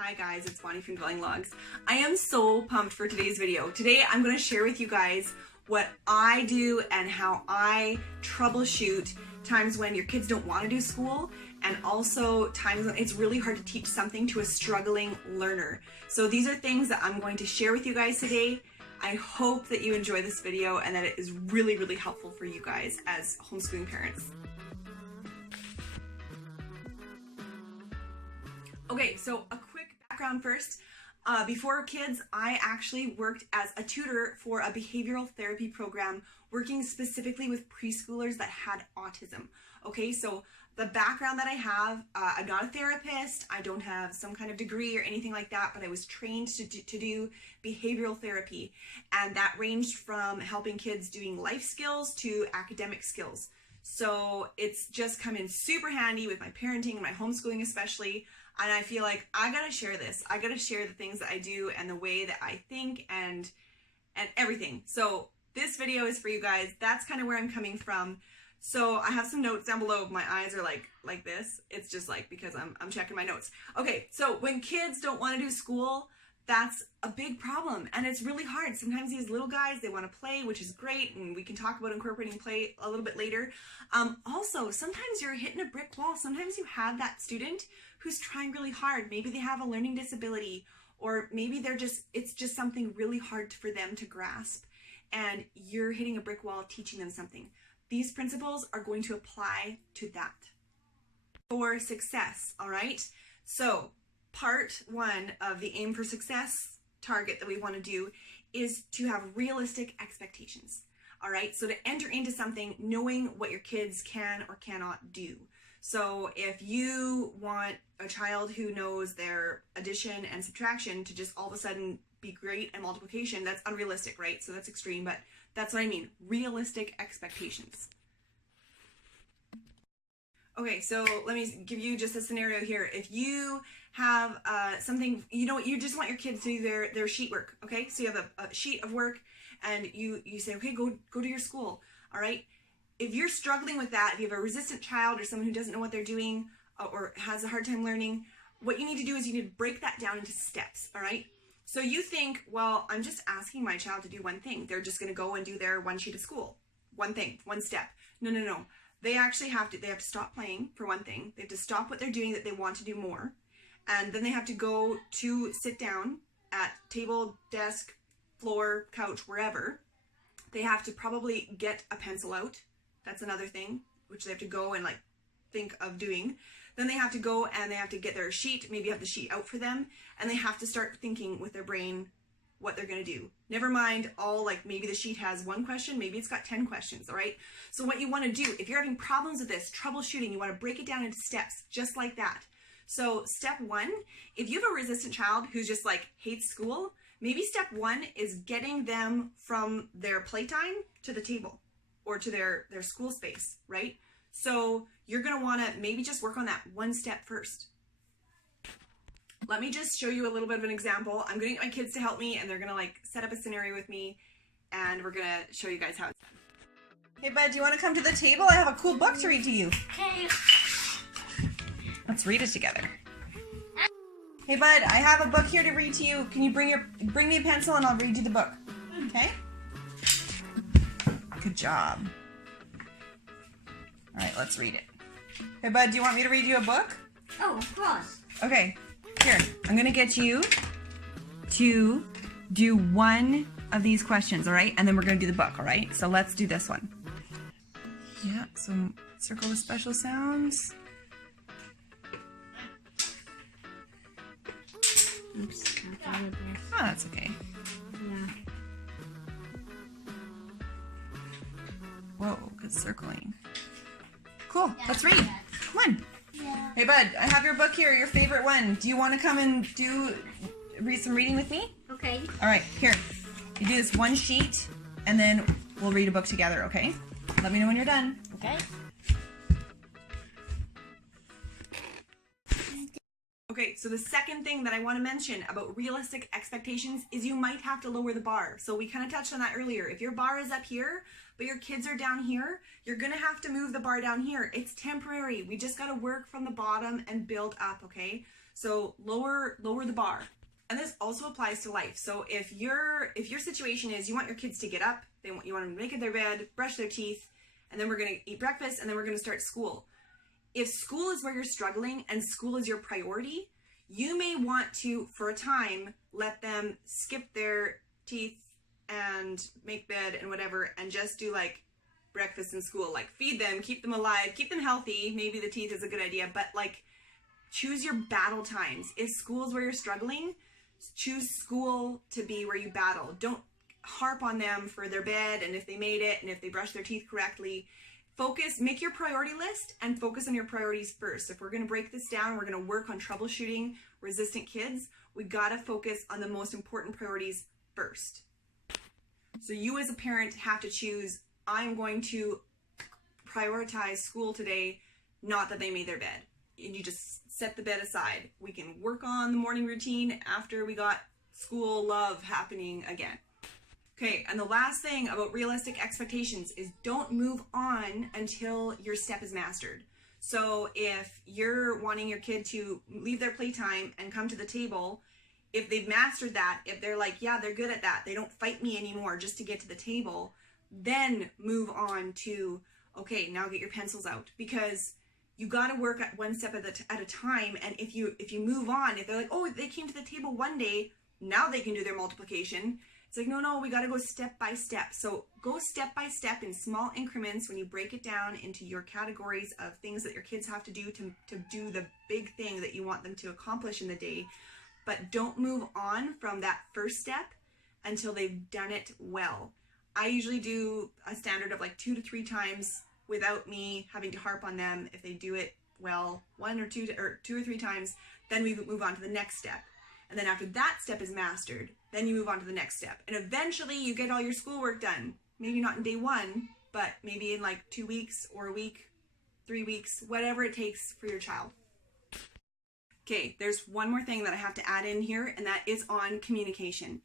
Hi guys, it's Bonnie from Dwelling Logs. I am so pumped for today's video. Today I'm going to share with you guys what I do and how I troubleshoot times when your kids don't want to do school, and also times when it's really hard to teach something to a struggling learner. So these are things that I'm going to share with you guys today. I hope that you enjoy this video and that it is really helpful for you guys as homeschooling parents. Okay, so a quick background first. Before kids, I actually worked as a tutor for a behavioral therapy program working specifically with preschoolers that had autism. Okay, so the background that I have, I'm not a therapist, I don't have some kind of degree or anything like that, but I was trained to do behavioral therapy, and that ranged from helping kids doing life skills to academic skills. So it's just come in super handy with my parenting and my homeschooling especially. And I feel like I gotta share this. I gotta share the things that I do and the way that I think and everything. So this video is for you guys. That's kind of where I'm coming from. So I have some notes down below. My eyes are like this. It's just like because I'm checking my notes. Okay, so when kids don't want to do school, that's a big problem, and it's really hard. Sometimes these little guys, they want to play, which is great, and we can talk about incorporating play a little bit later. Also, sometimes you're hitting a brick wall. Sometimes you have that student who's trying really hard. Maybe they have a learning disability, or maybe it's just something really hard for them to grasp, and you're hitting a brick wall teaching them something. These principles are going to apply to that for success, all right? So part one of the aim for success target that we want to do is to have realistic expectations, all right? So to enter into something knowing what your kids can or cannot do. So if you want a child who knows their addition and subtraction to just all of a sudden be great at multiplication, that's unrealistic, right? So that's extreme, but that's what I mean, realistic expectations. Okay, so let me give you just a scenario here. If you have something, you just want your kids to do their sheet work, okay? So you have a sheet of work and you say, okay, go to your school, all right? If you're struggling with that, if you have a resistant child or someone who doesn't know what they're doing or has a hard time learning, what you need to do is you need to break that down into steps, all right? So you think, well, I'm just asking my child to do one thing. They're just going to go and do their one sheet of school. One thing, one step. No. They actually have to stop playing, for one thing. They have to stop what they're doing that they want to do more. And then they have to go to sit down at table, desk, floor, couch, wherever. They have to probably get a pencil out. That's another thing, which they have to go and think of doing. Then they have to go and they have to get their sheet, maybe have the sheet out for them, and they have to start thinking with their brain what they're going to do. Never mind maybe the sheet has one question, maybe it's got 10 questions, all right? So what you want to do, if you're having problems with this, troubleshooting, you want to break it down into steps, just like that. So step one, if you have a resistant child who's just hates school, maybe step one is getting them from their playtime to the table or to their school space, right? So you're going to want to maybe just work on that one step first. Let me just show you a little bit of an example. I'm going to get my kids to help me, and they're going to set up a scenario with me, and we're going to show you guys how it's done. Hey bud, do you want to come to the table? I have a cool book to read to you. Okay. Let's read it together. Hey bud, I have a book here to read to you. Can you bring me a pencil and I'll read you the book? Okay? Good job. All right, let's read it. Hey bud, do you want me to read you a book? Oh, of course. Okay, here, I'm gonna get you to do one of these questions, all right? And then we're gonna do the book, all right? So let's do this one. Yeah, so circle the special sounds. Oops, I thought of this. Oh, that's okay. Yeah. Whoa, good circling. Cool, let's read. Come on. Yeah. Hey bud, I have your book here, your favorite one. Do you want to come and read some reading with me? Okay. All right, here. You do this one sheet, and then we'll read a book together, okay? Let me know when you're done. Okay. Okay, so the second thing that I want to mention about realistic expectations is you might have to lower the bar. So we kind of touched on that earlier. If your bar is up here, but your kids are down here, you're going to have to move the bar down here. It's temporary. We just got to work from the bottom and build up, okay? So lower the bar. And this also applies to life. So if your situation is you want your kids to get up, you want them to make it their bed, brush their teeth, and then we're going to eat breakfast, and then we're going to start school. If school is where you're struggling and school is your priority, you may want to, for a time, let them skip their teeth and make bed and whatever, and just do like breakfast in school. Like feed them, keep them alive, keep them healthy. Maybe the teeth is a good idea, but like choose your battle times. If school is where you're struggling, choose school to be where you battle. Don't harp on them for their bed and if they made it and if they brushed their teeth correctly. Focus, make your priority list and focus on your priorities first. If we're going to break this down, we're going to work on troubleshooting resistant kids. We got to focus on the most important priorities first. So you as a parent have to choose, I'm going to prioritize school today, not that they made their bed. And you just set the bed aside. We can work on the morning routine after we got school love happening again. Okay, and the last thing about realistic expectations is don't move on until your step is mastered. So if you're wanting your kid to leave their playtime and come to the table, if they've mastered that, if they're like, yeah, they're good at that, they don't fight me anymore just to get to the table, then move on to, okay, now get your pencils out. Because you got to work at one step at a time. And if you move on, if they're like, oh, they came to the table one day, now they can do their multiplication. It's like, no, we got to go step by step. So go step by step in small increments when you break it down into your categories of things that your kids have to do to do the big thing that you want them to accomplish in the day. But don't move on from that first step until they've done it well. I usually do a standard of like 2 to 3 times without me having to harp on them. If they do it well 1 or 2 or 3 times, then we move on to the next step. And then after that step is mastered, then you move on to the next step. And eventually you get all your schoolwork done. Maybe not in day 1, but maybe in like 2 weeks or a week, 3 weeks, whatever it takes for your child. Okay, there's one more thing that I have to add in here, and that is on communication.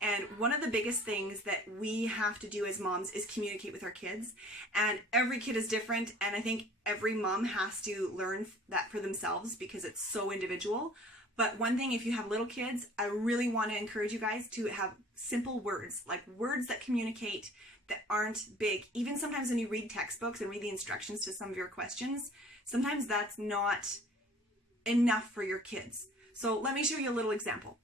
And one of the biggest things that we have to do as moms is communicate with our kids. And every kid is different, and I think every mom has to learn that for themselves because it's so individual. But one thing, if you have little kids, I really want to encourage you guys to have simple words, like words that communicate, that aren't big. Even sometimes when you read textbooks and read the instructions to some of your questions, sometimes that's not enough for your kids. So let me show you a little example.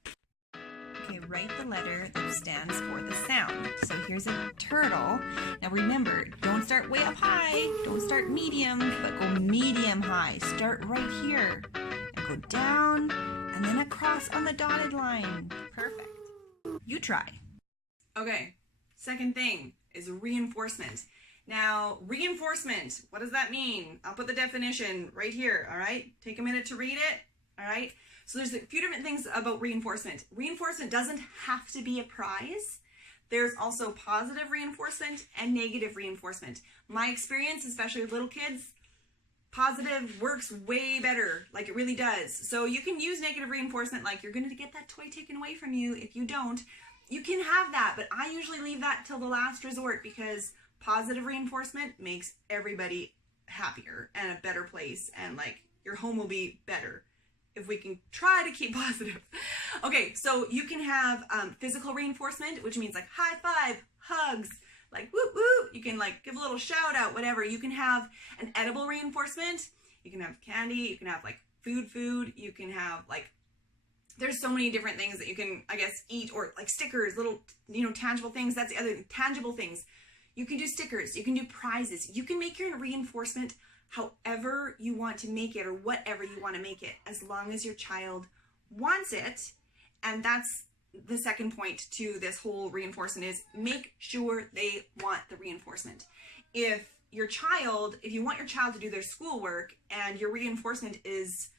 Okay, write the letter that stands for the sound. So here's a turtle. Now remember, don't start way up high, don't start medium, but go medium high. Start right here and go down and then across on the dotted line. Perfect. You try. Okay, second thing is reinforcement. Now, reinforcement, what does that mean? I'll put the definition right here, all right? Take a minute to read it, all right? So there's a few different things about reinforcement. Reinforcement doesn't have to be a prize. There's also positive reinforcement and negative reinforcement. My experience, especially with little kids, positive works way better, like it really does. So you can use negative reinforcement, like you're going to get that toy taken away from you. If you don't, you can have that, but I usually leave that till the last resort because positive reinforcement makes everybody happier and a better place, and like your home will be better if we can try to keep positive. Okay, so you can have physical reinforcement, which means like high five, hugs, like whoop whoop. You can like give a little shout out, whatever. You can have an edible reinforcement. You can have candy. You can have like food. You can have like, there's so many different things that you can, I guess, eat, or like stickers, little, tangible things. That's the other thing, tangible things. You can do stickers. You can do prizes. You can make your reinforcement however you want to make it, or whatever you want to make it, as long as your child wants it. And that's the second point to this whole reinforcement, is make sure they want the reinforcement. If you want your child to do their schoolwork and your reinforcement is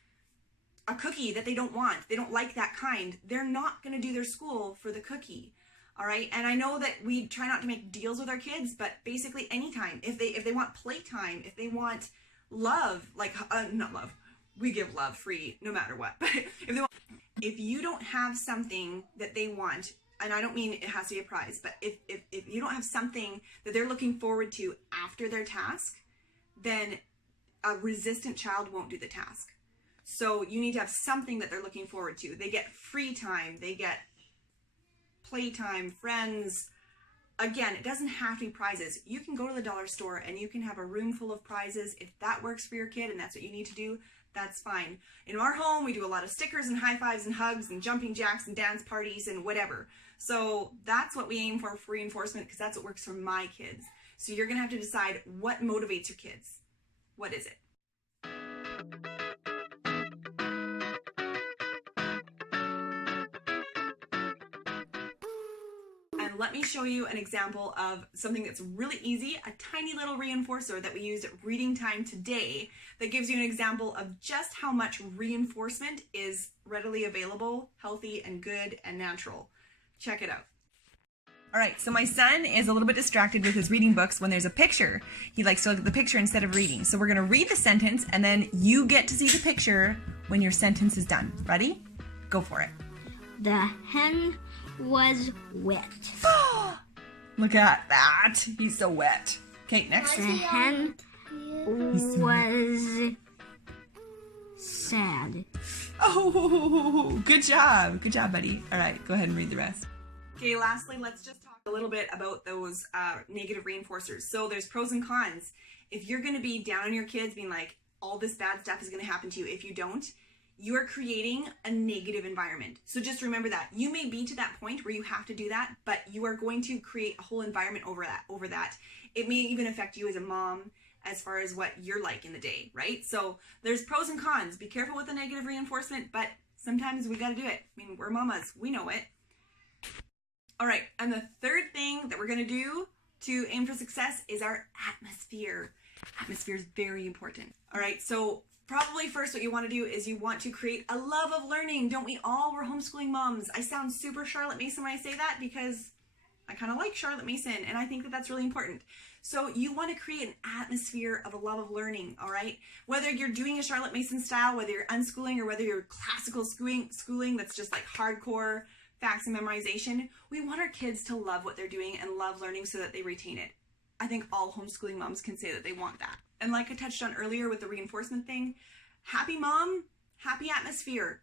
a cookie that they don't want, they don't like that kind, they're not going to do their school for the cookie. All right. And I know that we try not to make deals with our kids, but basically anytime, if they want playtime, if they want love, like, not love, we give love free no matter what. But if you don't have something that they want, and I don't mean it has to be a prize, but if you don't have something that they're looking forward to after their task, then a resistant child won't do the task. So you need to have something that they're looking forward to. They get free time, they get playtime, friends. Again, it doesn't have to be prizes. You can go to the dollar store and you can have a room full of prizes. If that works for your kid and that's what you need to do, that's fine. In our home, we do a lot of stickers and high fives and hugs and jumping jacks and dance parties and whatever. So that's what we aim for reinforcement, because that's what works for my kids. So you're gonna have to decide what motivates your kids. What is it? And let me show you an example of something that's really easy, a tiny little reinforcer that we used at reading time today that gives you an example of just how much reinforcement is readily available, healthy and good and natural. Check it out. All right, so my son is a little bit distracted with his reading books when there's a picture. He likes to look at the picture instead of reading. So we're gonna read the sentence and then you get to see the picture when your sentence is done. Ready? Go for it. The hen was wet. Look at that. He's so wet. Okay, next. The hen was sad. Oh, good job. Good job, buddy. All right, go ahead and read the rest. Okay, lastly, let's just talk a little bit about those negative reinforcers. So there's pros and cons. If you're going to be down on your kids being like, all this bad stuff is going to happen to you if you don't, you are creating a negative environment. So just remember that. You may be to that point where you have to do that, but you are going to create a whole environment over that. It may even affect you as a mom as far as what you're like in the day, right? So there's pros and cons. Be careful with the negative reinforcement, but sometimes we got to do it. I mean, we're mamas. We know it. All right, and the third thing that we're gonna do to aim for success is our atmosphere. Atmosphere is very important. All right, so probably first what you wanna do is you want to create a love of learning. Don't we all? We're homeschooling moms. I sound super Charlotte Mason when I say that because I kind of like Charlotte Mason and I think that that's really important. So you want to create an atmosphere of a love of learning, all right? Whether you're doing a Charlotte Mason style, whether you're unschooling or whether you're classical schooling that's just like hardcore facts and memorization, we want our kids to love what they're doing and love learning so that they retain it. I think all homeschooling moms can say that they want that. And like I touched on earlier with the reinforcement thing, happy mom, happy atmosphere.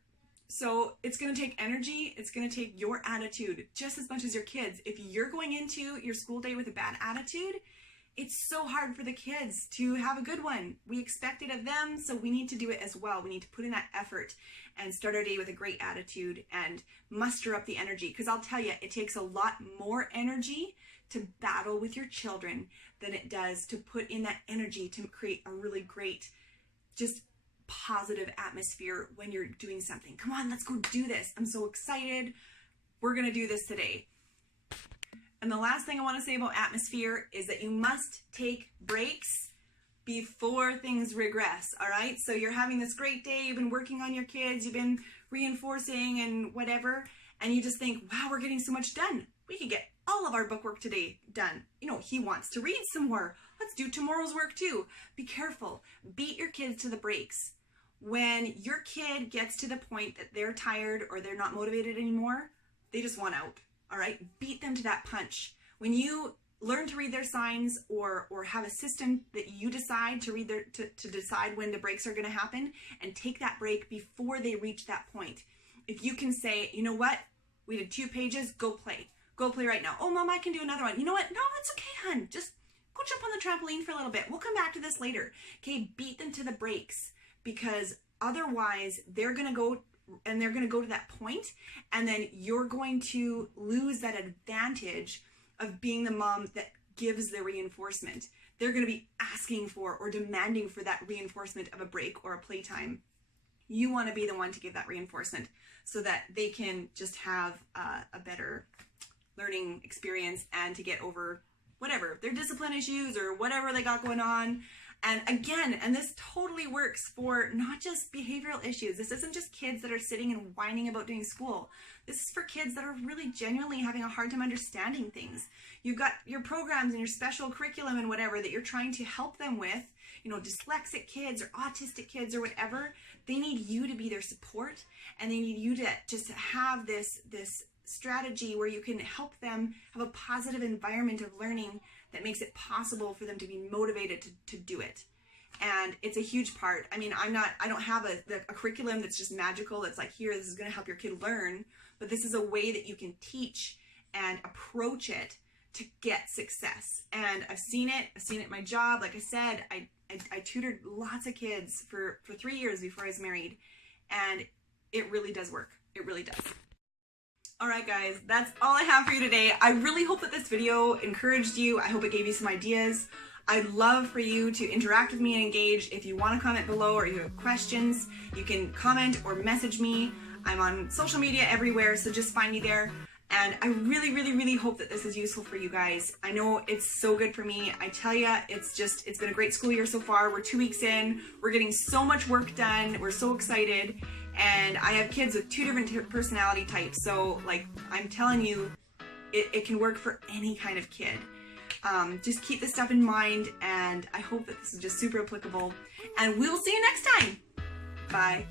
So it's going to take energy, it's going to take your attitude just as much as your kids. If you're going into your school day with a bad attitude, it's so hard for the kids to have a good one. We expect it of them, so we need to do it as well. We need to put in that effort and start our day with a great attitude and muster up the energy. Because I'll tell you, it takes a lot more energy to battle with your children than it does to put in that energy to create a really great, just positive atmosphere when you're doing something. Come on, let's go do this. I'm so excited. We're going to do this today. And the last thing I want to say about atmosphere is that you must take breaks before things regress, all right? So you're having this great day, you've been working on your kids, you've been reinforcing and whatever, and you just think, wow, we're getting so much done. We could get all of our bookwork today done. You know, he wants to read some more. Let's do tomorrow's work too. Be careful. Beat your kids to the breaks. When your kid gets to the point that they're tired or they're not motivated anymore, they just want out. All right, beat them to that punch. When you learn to read their signs or have a system that you decide to read to decide when the breaks are going to happen and take that break before they reach that point. If you can say, you know what, we did 2 pages, go play right now. Oh, mom, I can do another one. You know what? No, it's okay, hun. Just go jump on the trampoline for a little bit. We'll come back to this later. Okay, beat them to the breaks because otherwise they're going to go to that point and then you're going to lose that advantage of being the mom that gives the reinforcement. They're going to be asking for or demanding for that reinforcement of a break or a playtime. You want to be the one to give that reinforcement so that they can just have a better learning experience and to get over whatever their discipline issues or whatever they got going on. And again, and this totally works for not just behavioral issues. This isn't just kids that are sitting and whining about doing school. This is for kids that are really genuinely having a hard time understanding things. You've got your programs and your special curriculum and whatever that you're trying to help them with, you know, dyslexic kids or autistic kids or whatever. They need you to be their support and they need you to just have this strategy where you can help them have a positive environment of learning that makes it possible for them to be motivated to do it. And it's a huge part. I mean, I don't have a curriculum that's just magical. That's like, here, this is going to help your kid learn. But this is a way that you can teach and approach it to get success. And I've seen it in my job. Like I said, I tutored lots of kids for 3 years before I was married. And it really does work. It really does. All right, guys, that's all I have for you today. I really hope that this video encouraged you. I hope it gave you some ideas. I'd love for you to interact with me and engage. If you want to comment below or you have questions, you can comment or message me. I'm on social media everywhere, so just find me there. And I really, really, really hope that this is useful for you guys. I know it's so good for me. I tell you, it's been a great school year so far. We're 2 weeks in. We're getting so much work done. We're so excited. And I have kids with 2 different personality types. So, like, I'm telling you, it can work for any kind of kid. Just keep this stuff in mind, and I hope that this is just super applicable. And we'll see you next time. Bye.